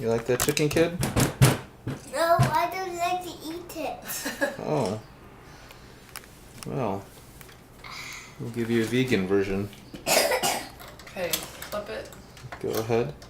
You like that chicken, kid? No, I don't like to eat it. Oh. Well, we'll give you a vegan version. Okay, flip it. Go ahead.